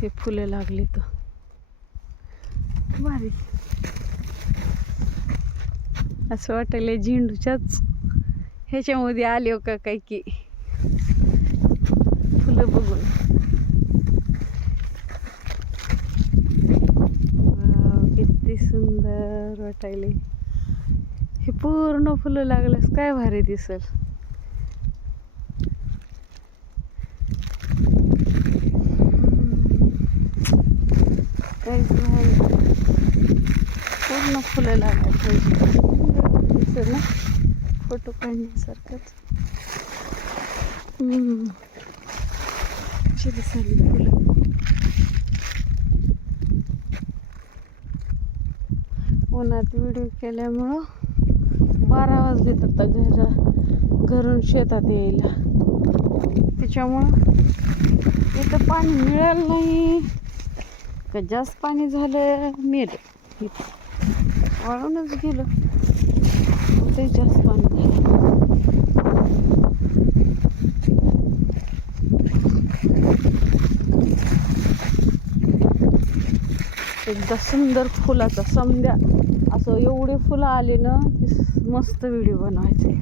हे फुलं लागली तर भारी. असं वाटायला झेंडूच्याच ह्याच्यामध्ये आले हो का काय की फुलं बघून. किती सुंदर वाटायले. हे पूर्ण फुलं लागल्यास काय भारी दिसल. काहीच भारी पूर्ण फुलं लागायला पाहिजे दिसल ना फोटो काढण्यासारखंच. कशी दिसायली फुलं. उन्हात व्हिडिओ केल्यामुळं 12 वाजलेत आता घरून शेतात यायला. त्याच्यामुळं इथं पाणी मिळालं नाही का जास्त पाणी झालं मेलं वाळूनच गेलं. ते जास्त पाणी झालं. एकदा सुंदर फुलाचा समद्या असं एवढे फुलं आले ना की मस्त व्हिडिओ बनवायचे.